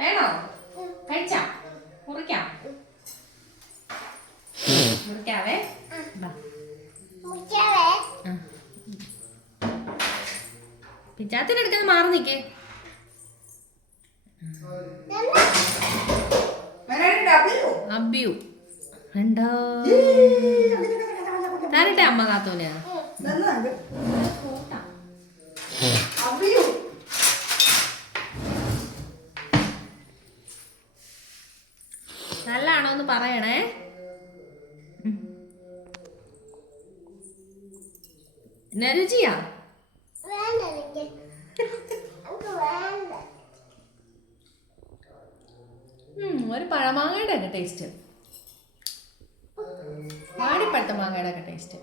വേണോ? കഴിച്ചാ? മുറിക്കാം. മുറിക്കാവേ. പിച്ചാത്തിന്റെ അടുക്കൽ മാറി നിൽക്കേ. അബ്യു ഉണ്ടോ? തരട്ടെ അമ്മ കാത്തോന്. നല്ലാണോ എന്ന് പറയണേ. എന്നാ രുചിയാ? ഒരു പഴമാങ്ങയുടെ ഒക്കെ ടേസ്റ്റ്, വാടിപ്പഴുത്ത മാങ്ങയുടെ ഒക്കെ ടേസ്റ്റ്.